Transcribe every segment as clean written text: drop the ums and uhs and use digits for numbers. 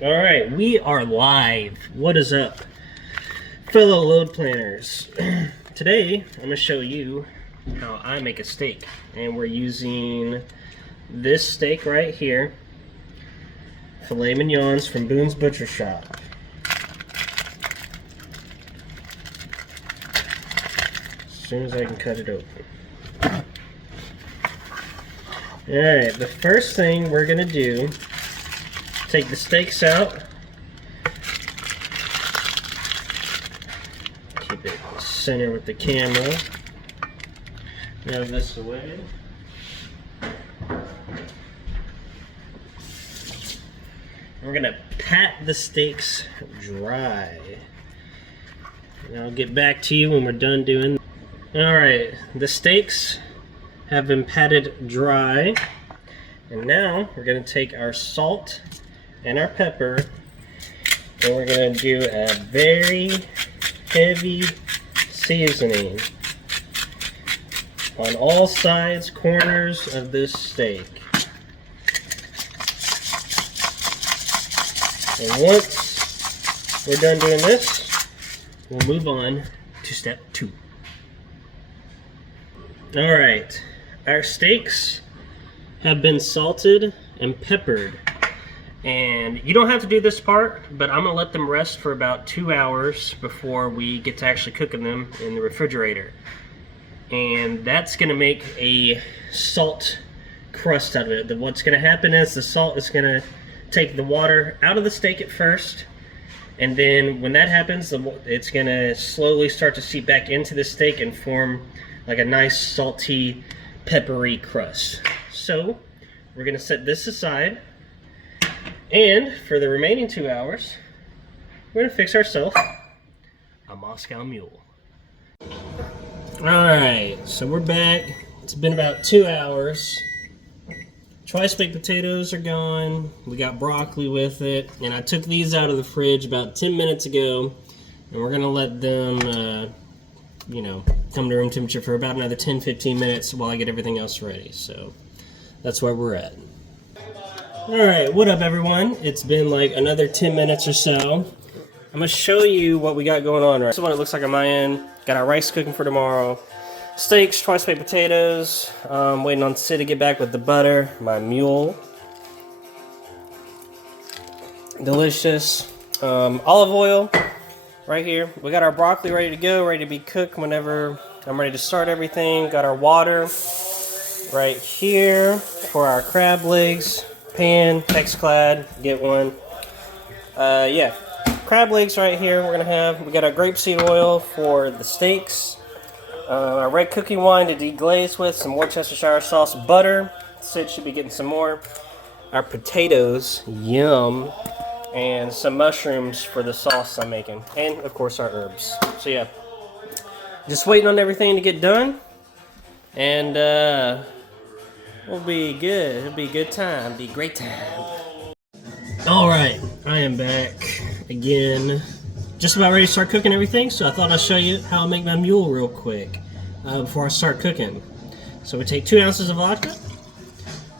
All right, we are live. What is up, fellow load planners? Today, I'm going to show you how I make a steak. And we're using this steak right here, filet mignons from Boone's Butcher Shop. As soon as I can cut it open. Alright, the first thing we're going to do, take the steaks out. Keep it center with the camera. Move this away. We're going to pat the steaks dry. And I'll get back to you when we're done doing. Alright, the steaks have been patted dry. And now we're going to take our salt and our pepper, and we're going to do a very heavy seasoning on all sides, corners of this steak. And once we're done doing this, we'll move on to step 2. Alright, our steaks have been salted and peppered. And you don't have to do this part, but I'm going to let them rest for about 2 hours before we get to actually cooking them in the refrigerator. And that's going to make a salt crust out of it. What's going to happen is the salt is going to take the water out of the steak at first, and then when that happens, it's going to slowly start to seep back into the steak and form like a nice salty, peppery crust. So we're going to set this aside, and for the remaining 2 hours, we're going to fix ourselves a Moscow Mule. Alright, so we're back. It's been about 2 hours. Tri-baked potatoes are gone. We got broccoli with it. And I took these out of the fridge about 10 minutes ago. And we're going to let them, come to room temperature for about another 10-15 minutes while I get everything else ready. So that's where we're at. Alright, what up everyone? It's been like another 10 minutes or so. I'm going to show you what we got going on. This is what it looks like on my end. Got our rice cooking for tomorrow. Steaks, tri-baked potatoes. Waiting on Sid to get back with the butter. My mule. Delicious. Olive oil right here. We got our broccoli ready to go, ready to be cooked whenever I'm ready to start everything. Got our water right here for our crab legs. Pan, Texclad, get one. Yeah, crab legs right here we're gonna have. We got our grapeseed oil for the steaks. Our red cooking wine to deglaze with, some Worcestershire sauce, butter. Sid should be getting some more. Our potatoes, yum. And some mushrooms for the sauce I'm making. And, of course, our herbs. So, yeah. Just waiting on everything to get done. And, we'll be good. It'll be a good time. It'll be a great time. Alright, I am back again. Just about ready to start cooking everything, so I thought I'd show you how I make my mule real quick before I start cooking. So we take 2 ounces of vodka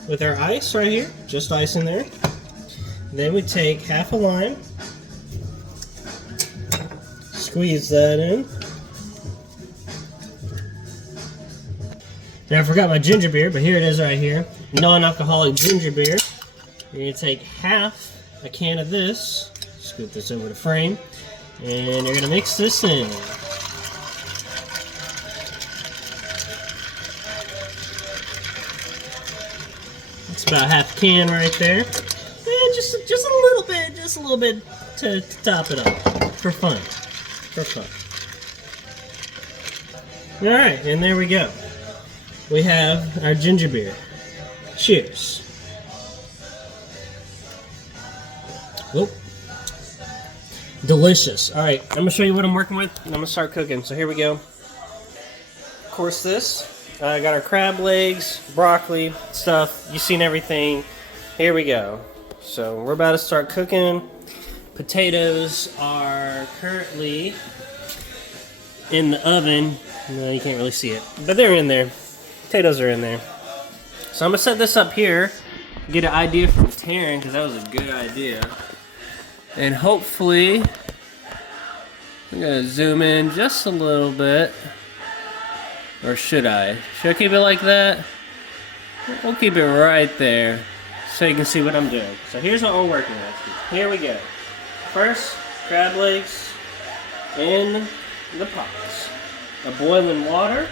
with our ice right here, just ice in there. Then we take half a lime, squeeze that in. Now I forgot my ginger beer, but here it is right here. Non-alcoholic ginger beer. You're going to take half a can of this, scoop this over the frame, and you're going to mix this in. It's about half a can right there. And just a little bit to top it up. For fun. Alright, and there we go. We have our ginger beer. Cheers. Whoop. Delicious. Alright, I'm going to show you what I'm working with, and I'm going to start cooking. So here we go. Of course, this. I got our crab legs, broccoli, stuff. You've seen everything. Here we go. So we're about to start cooking. Potatoes are currently in the oven. No, you can't really see it, but they're in there. Potatoes are in there. So I'm going to set this up here, get an idea from Taryn, because that was a good idea. And hopefully, I'm gonna zoom in just a little bit. Or should I? Should I keep it like that? We'll keep it right there so you can see what I'm doing. So here's what we're working with. Here we go. First, crab legs in the pots of boiling water.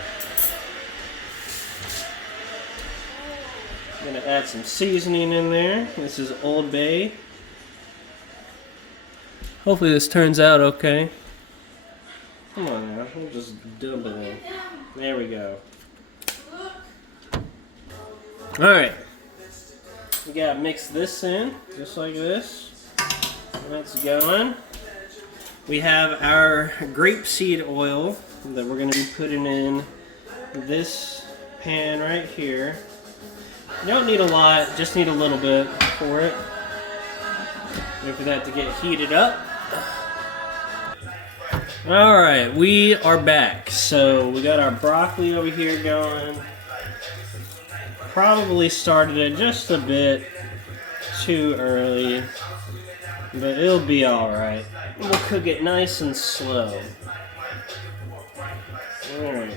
I'm gonna add some seasoning in there. This is Old Bay. Hopefully this turns out okay. Come on now, we'll just dump it in. There we go. Alright. We gotta mix this in, just like this. That's going. We have our grapeseed oil that we're gonna be putting in this pan right here. You don't need a lot, just need a little bit for it. Wait for that to get heated up. Alright, we are back. So we got our broccoli over here going. Probably started it just a bit too early, but it'll be alright. We'll cook it nice and slow. Alright.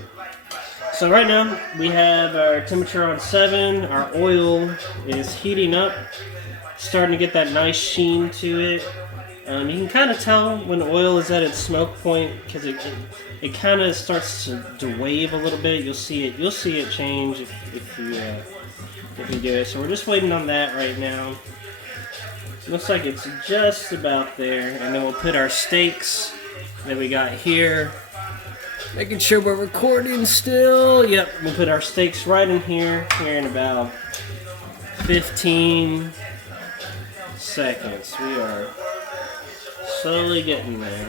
So right now we have our temperature on 7. Our oil is heating up, starting to get that nice sheen to it. You can kind of tell when oil is at its smoke point because it kind of starts to wave a little bit. You'll see it change if you do it. So we're just waiting on that right now. Looks like it's just about there, and then we'll put our steaks that we got here. Making sure we're recording still. Yep, we'll put our steaks right in here in about 15 seconds. We are slowly getting there.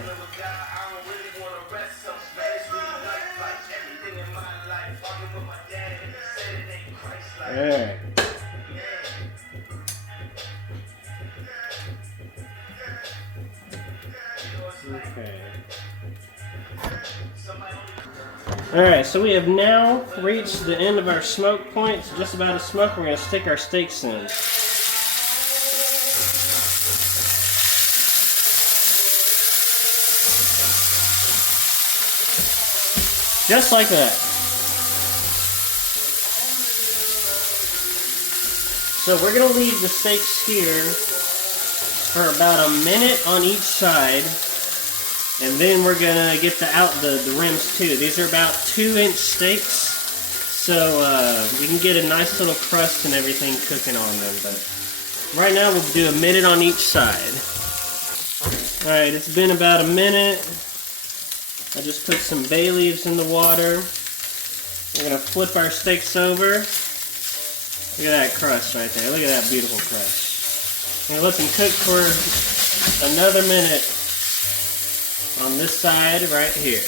Alright. Okay. Alright, so we have now reached the end of our smoke point. It's just about to smoke. We're going to stick our steaks in. Just like that. So we're going to leave the steaks here for about a minute on each side. And then we're going to get the rims too. These are about 2-inch steaks. So we can get a nice little crust and everything cooking on them. But right now we'll do a minute on each side. Alright, it's been about a minute. I just put some bay leaves in the water. We're going to flip our steaks over. Look at that crust right there. Look at that beautiful crust. I'm going to let them cook for another minute on this side right here.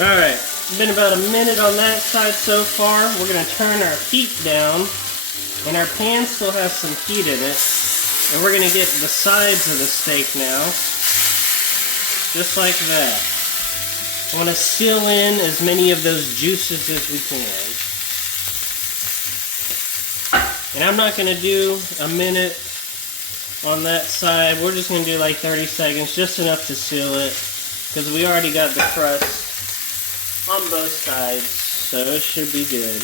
Alright, it's been about a minute on that side so far. We're going to turn our heat down. And our pan still has some heat in it. And we're going to get the sides of the steak now. Just like that. I want to seal in as many of those juices as we can. And I'm not going to do a minute on that side. We're just going to do like 30 seconds, just enough to seal it. Because we already got the crust on both sides, so it should be good.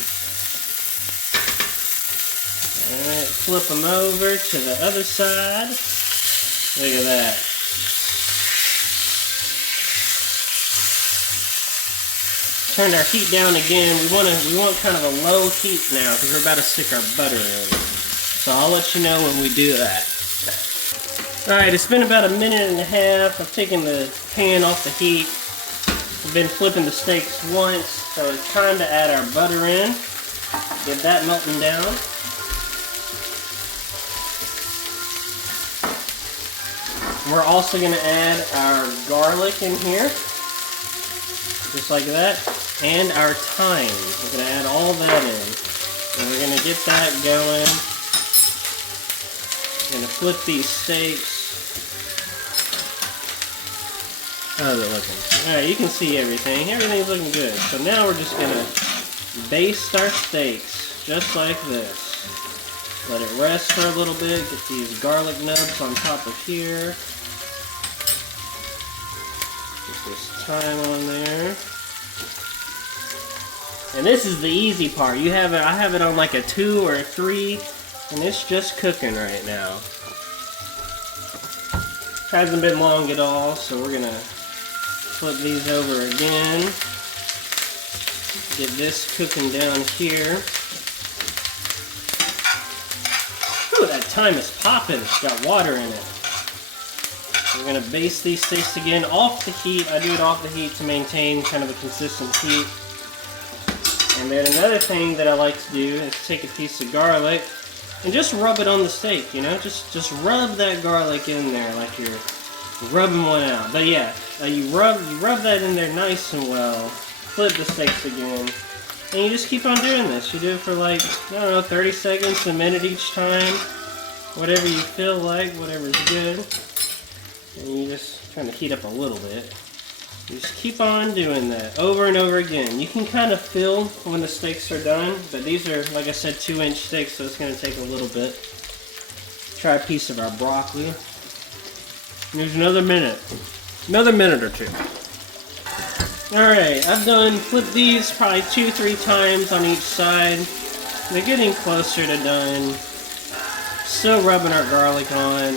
Alright, flip them over to the other side. Look at that. Turn our heat down again. We want kind of a low heat now because we're about to stick our butter in. So I'll let you know when we do that. Alright, it's been about a minute and a half. I've taken the pan off the heat. I've been flipping the steaks once, so it's time to add our butter in. Get that melting down. We're also going to add our garlic in here. Just like that. And our thyme. We're going to add all that in. And we're going to get that going. We're going to flip these steaks. How's it looking? Alright, you can see everything. Everything's looking good. So now we're just going to baste our steaks. Just like this. Let it rest for a little bit. Get these garlic nubs on top of here. Get this thyme on there. And this is the easy part. You have it. I have it on like a 2 or a 3, and it's just cooking right now. Hasn't been long at all, so we're gonna flip these over again. Get this cooking down here. Ooh, that thyme is popping. It's got water in it. We're gonna baste these sticks again off the heat. I do it off the heat to maintain kind of a consistent heat. And then another thing that I like to do is take a piece of garlic and just rub it on the steak, you know? Just rub that garlic in there like you're rubbing one out. But yeah, you rub that in there nice and well. Flip the steaks again. And you just keep on doing this. You do it for like, I don't know, 30 seconds, a minute each time. Whatever you feel like, whatever's good. And you just trying to heat up a little bit. You just keep on doing that over and over again. You can kind of feel when the steaks are done, but these are, like I said, 2-inch steaks, so it's going to take a little bit. Try a piece of our broccoli. And there's another minute or two. Alright, I've flipped these probably 2-3 times on each side. They're getting closer to done. Still rubbing our garlic on.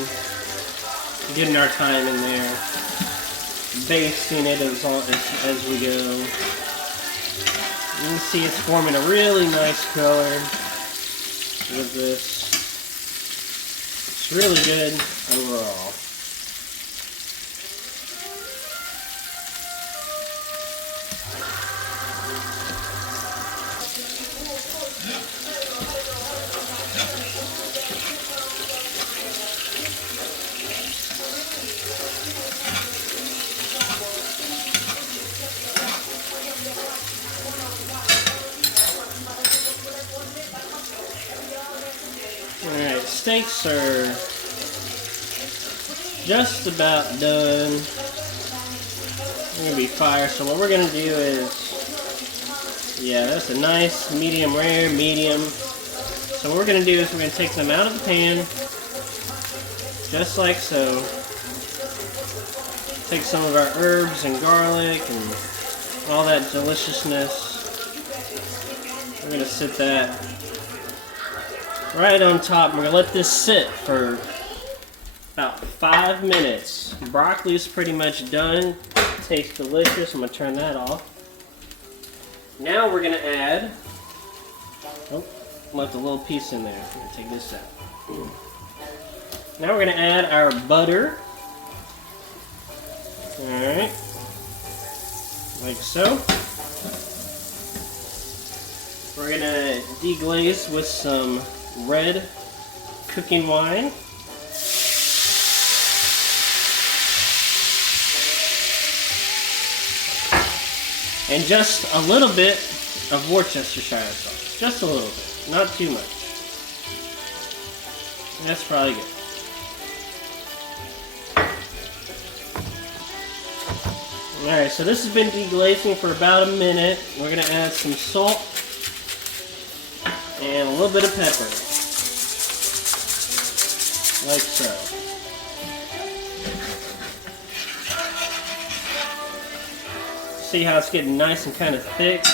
Getting our thyme in there. Basting it as we go. You can see it's forming a really nice color with this. It's really good overall. Alright, steaks are just about done. They're going to be fire, so what we're going to do is, yeah, that's a nice medium rare, medium. So what we're going to do is we're going to take them out of the pan, just like so. Take some of our herbs and garlic and all that deliciousness. We're going to sit that right on top. We're going to let this sit for about 5 minutes. Broccoli is pretty much done. Tastes delicious. I'm going to turn that off. Now we're going to add, left a little piece in there. I'm going to take this out. Now we're going to add our butter. Alright. Like so. We're going to deglaze with some red cooking wine. And just a little bit of Worcestershire sauce. Just a little bit. Not too much. That's probably good. Alright, so this has been deglazing for about a minute. We're going to add some salt and a little bit of pepper. Like so. See how it's getting nice and kind of thick?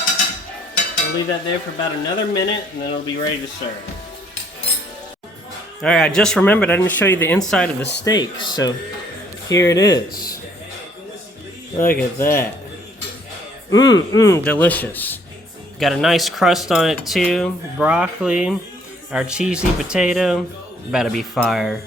We'll leave that there for about another minute and then it'll be ready to serve. Alright, I just remembered I didn't show you the inside of the steak, so here it is. Look at that. Delicious. Got a nice crust on it too. Broccoli, our cheesy potato. About to be fire.